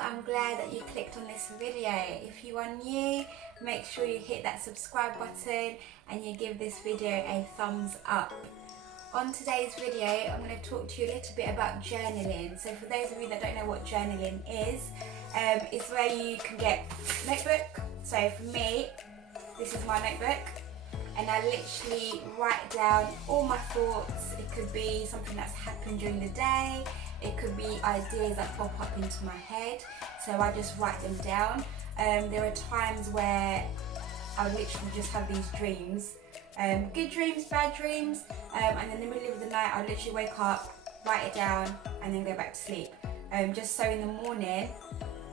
I'm glad that you clicked on this video. If you are new, make sure you hit that subscribe button and you give this video a thumbs up. On today's video, I'm going to talk to you a little bit about journaling. So for those of you that don't know what journaling is, it's where you can get a notebook. So for me, this is my notebook, and I literally write down all my thoughts. It could be something that's happened during the day. It could be ideas that pop up into my head, so I just write them down. There are times where I literally just have these dreams, good dreams, bad dreams, and in the middle of the night I literally wake up, write it down, and then go back to sleep. Just so in the morning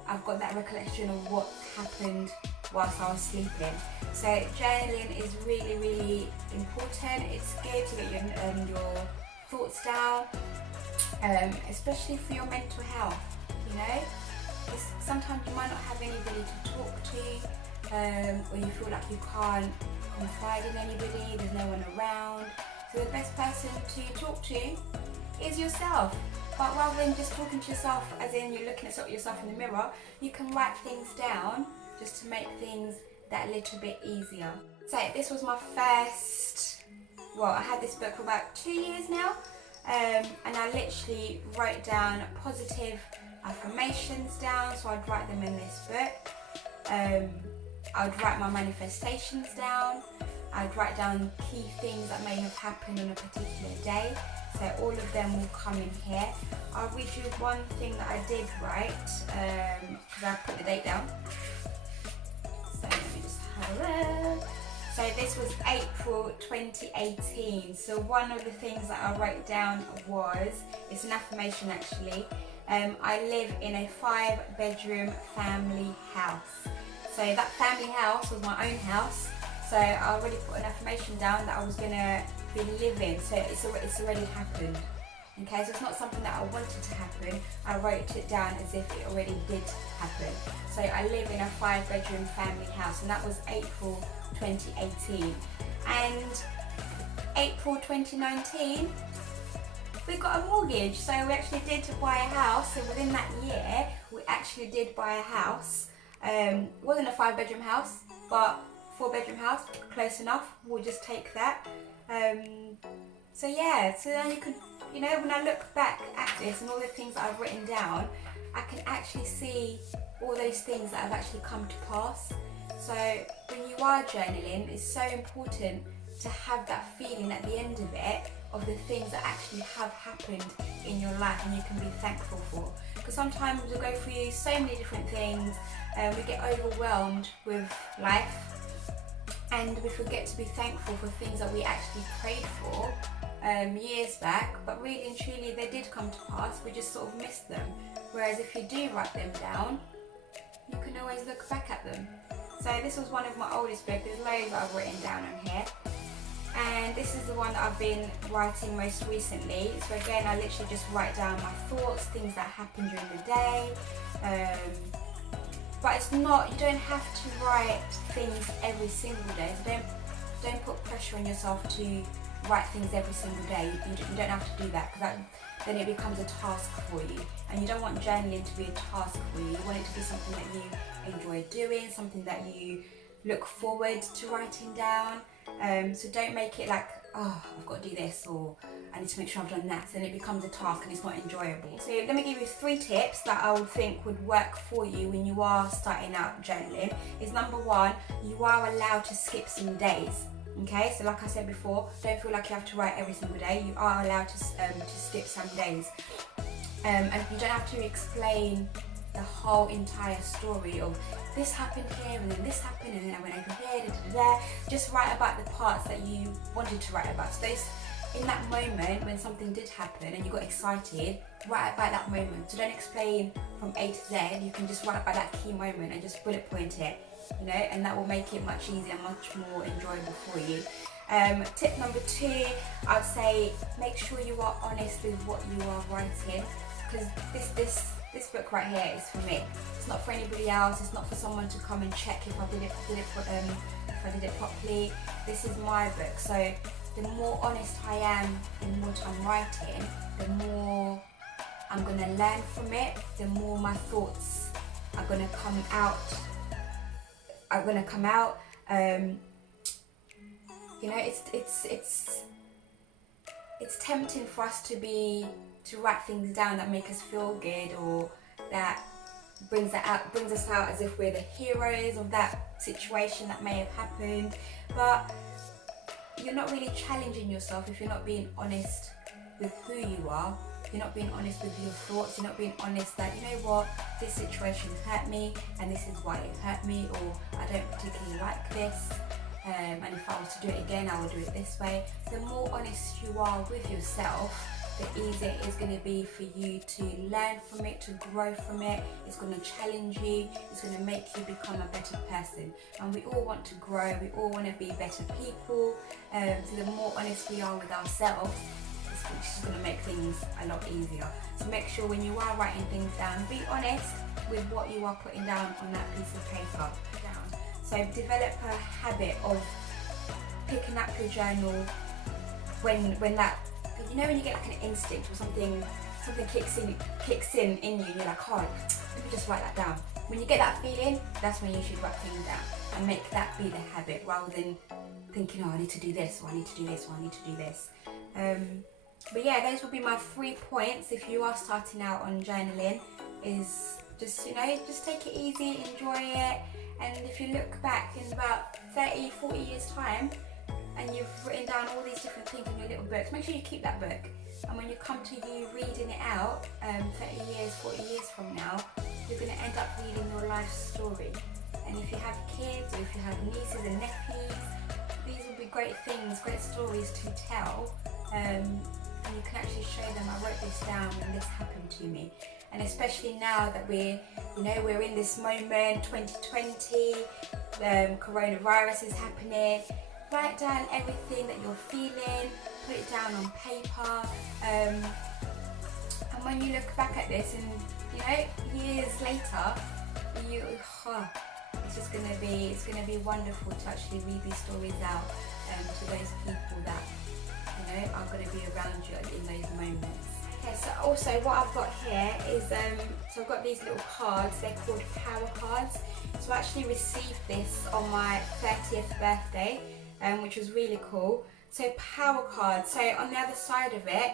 I've got that recollection of what happened whilst I was sleeping. So journaling is really, really important. It's good to get your thoughts down. Especially for your mental health, you know. Sometimes you might not have anybody to talk to, or you feel like you can't confide in anybody, there's no one around. So the best person to talk to is yourself. But rather than just talking to yourself as in you're looking at yourself in the mirror, you can write things down just to make things that little bit easier. So this was my first, I had this book for about 2 years now. And I literally wrote down positive affirmations down, so I'd write them in this book. I'd write my manifestations down. I'd write down key things that may have happened on a particular day, so all of them will come in here. I'll read you one thing that I did write, because I put the date down. So let me just have a look. So this was April 2018. So one of the things that I wrote down was, it's an affirmation actually, I live in a 5-bedroom family house. So that family house was my own house. So I already put an affirmation down that I was gonna be living. So it's already happened. Okay, so it's not something that I wanted to happen. I wrote it down as if it already did happen. So I live in a 5-bedroom family house, and that was April 2018. And April 2019, we got a mortgage. So we actually did buy a house. So within that year, we actually did buy a house. Wasn't a 5-bedroom house, but 4-bedroom house, close enough. We'll just take that. So yeah, so then you could, you know, when I look back at this and all the things that I've written down, I can actually see all those things that have actually come to pass. So when you are journaling, it's so important to have that feeling at the end of it of the things that actually have happened in your life and you can be thankful for. Because sometimes we go through so many different things, we get overwhelmed with life, and we forget to be thankful for things that we actually prayed for years back, but really and truly they did come to pass, we just sort of missed them. Whereas if you do write them down, you can always look back at them. So this was one of my oldest books. There's loads that I've written down on here, and this is the one that I've been writing most recently. So again, I literally just write down my thoughts, things that happened during the day. But it's not, you don't have to write things every single day. So don't put pressure on yourself to write things every single day. You don't have to do that, because then it becomes a task for you. And you don't want journaling to be a task for you. You want it to be something that you enjoy doing, something that you look forward to writing down. So don't make it like, oh, I've got to do this, or I need to make sure I've done that. So then it becomes a task and it's not enjoyable. So let me give you 3 tips that I would think would work for you when you are starting out journaling. Is number 1, you are allowed to skip some days. Okay, so like I said before, don't feel like you have to write every single day. You are allowed to skip some days. And you don't have to explain the whole entire story of this happened here and then this happened and then I went over here, Just write about the parts that you wanted to write about. So in that moment when something did happen and you got excited, write about that moment. So don't explain from A to Z, you can just write about that key moment and just bullet point it, you know, and that will make it much easier, much more enjoyable for you. Tip number 2, I'd say make sure you are honest with what you are writing, because this book right here is for me. It's not for anybody else. It's not for someone to come and check if I did it properly. This is my book. So the more honest I am in what I'm writing, the more I'm gonna learn from it. The more my thoughts are going to come out. You know, it's tempting for us to write things down that make us feel good, or that brings us out as if we're the heroes of that situation that may have happened. But you're not really challenging yourself if you're not being honest with who you are. You're not being honest with your thoughts. You're not being honest that, you know what, this situation hurt me and this is why it hurt me, or I don't particularly like this, and if I was to do it again, I would do it this way. The more honest you are with yourself, the easier it is going to be for you to learn from it, to grow from it. It's going to challenge you. It's going to make you become a better person. And we all want to grow. We all want to be better people. So the more honest we are with ourselves, it's just going to make things a lot easier. So make sure when you are writing things down, be honest with what you are putting down on that piece of paper. So develop a habit of picking up your journal when that, you know, when you get like an instinct or something kicks in you, you're like, oh, let me just write that down. When you get that feeling, that's when you should write things down and make that be the habit, rather than thinking, oh, I need to do this, or I need to do this, or I need to do this. But yeah, those will be my 3 points if you are starting out on journaling. Is just, you know, just take it easy, enjoy it. And if you look back in about 30, 40 years time, and you've written down all these different things in your little books, make sure you keep that book. And when you come to you reading it out 30 years, 40 years from now, you're going to end up reading your life story. And if you have kids, or if you have nieces and nephews, these will be great things, great stories to tell. And you can actually show them, I wrote this down when this happened to me. And especially now that we're in this moment, 2020, coronavirus is happening. Write down everything that you're feeling, put it down on paper, and when you look back at this, and you know, years later, it's gonna be wonderful to actually read these stories out to those people that, you know, are going to be around you in those moments. Okay, so also what I've got here is, so I've got these little cards. They're called power cards. So I actually received this on my 30th birthday, which was really cool. So power cards, so on the other side of it,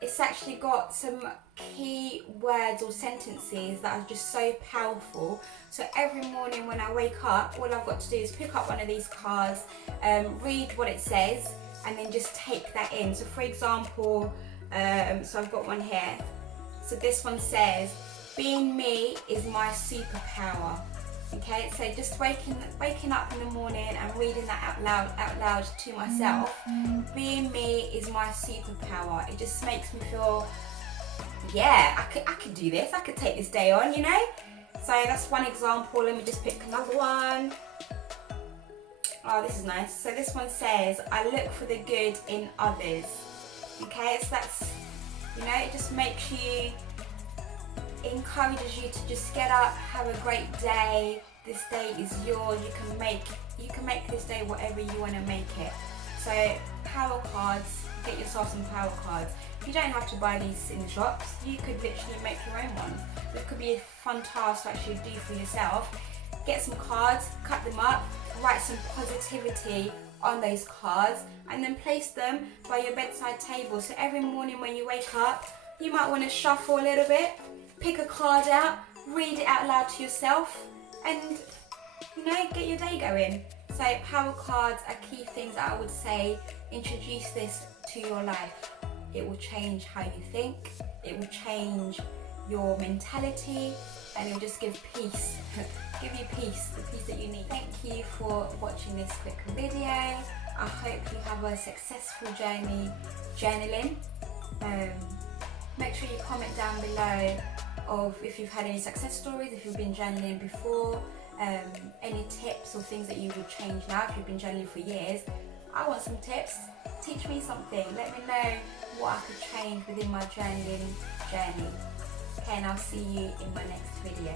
it's actually got some key words or sentences that are just so powerful. So every morning when I wake up, all I've got to do is pick up one of these cards, read what it says, and then just take that in. So for example, so I've got one here. So this one says, being me is my superpower. Okay, so just waking up in the morning and reading that out loud to myself. Being me is my superpower. It just makes me feel, yeah, I could do this. I could take this day on, you know. So that's one example. Let me just pick another one. Oh, this is nice. So this one says, I look for the good in others. Okay, so that's, you know, it just makes you, encourages you to just get up, have a great day. This day is yours. You can make this day whatever you want to make it. So power cards, get yourself some power cards. You don't have to buy these in the shops. You could literally make your own ones. This could be a fun task to actually do for yourself. Get some cards, cut them up, write some positivity on those cards, and then place them by your bedside table. So every morning when you wake up, you might want to shuffle a little bit, pick a card out, read it out loud to yourself, and, you know, get your day going. So power cards are key things that I would say. Introduce this to your life. It will change how you think, it will change your mentality, and it will just give peace. Give you peace, the peace that you need. Thank you for watching this quick video. I hope you have a successful journey journaling. Make sure you comment down below of if you've had any success stories, if you've been journaling before, any tips or things that you would change now if you've been journaling for years. I want some tips. Teach me something. Let me know what I could change within my journaling journey. Okay, and I'll see you in my next video.